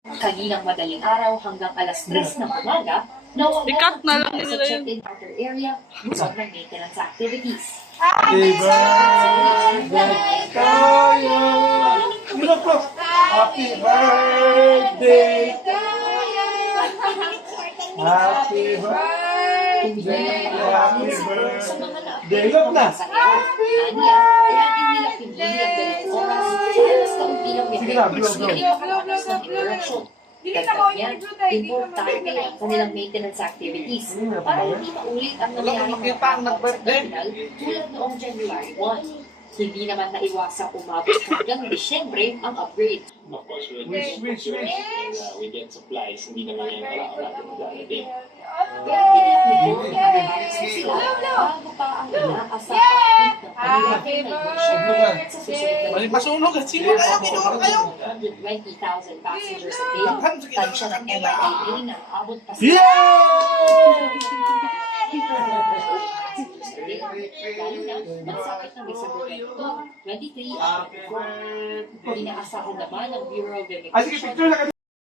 Kaninang madaling araw hanggang alas 3 ng umaga, nawala Ikat na lang sa nila yun. check-in counter area busog ng maintenance activities. Happy birthday tayo. Happy birthday. Happy birthday. Happy birthday. Look na. Aniya, kaya din nila pinili ang dalawang oras para mas kaunti lang may members na nakaranas ng interruption. Dagdag niya, importante ang kanilang maintenance activities para hindi maulit ang nangyari ng sa terminal tulad noong January 1. Hindi naman naiwasang umabot hanggang Disyembre ang upgrade. Of course, we get supplies, hindi naman yan wala natin magdarating. Bago pa ang inaasahang ng kanilang sa susunod na Masunog at sino kaya kinuha kayo? 120,000 passengers a day, tansya ng MIA na abot pa sa lalo na magsapit ng December 23 at 24. Inaasahan naman ng Bureau of Ah, sige, Immigration picture na ka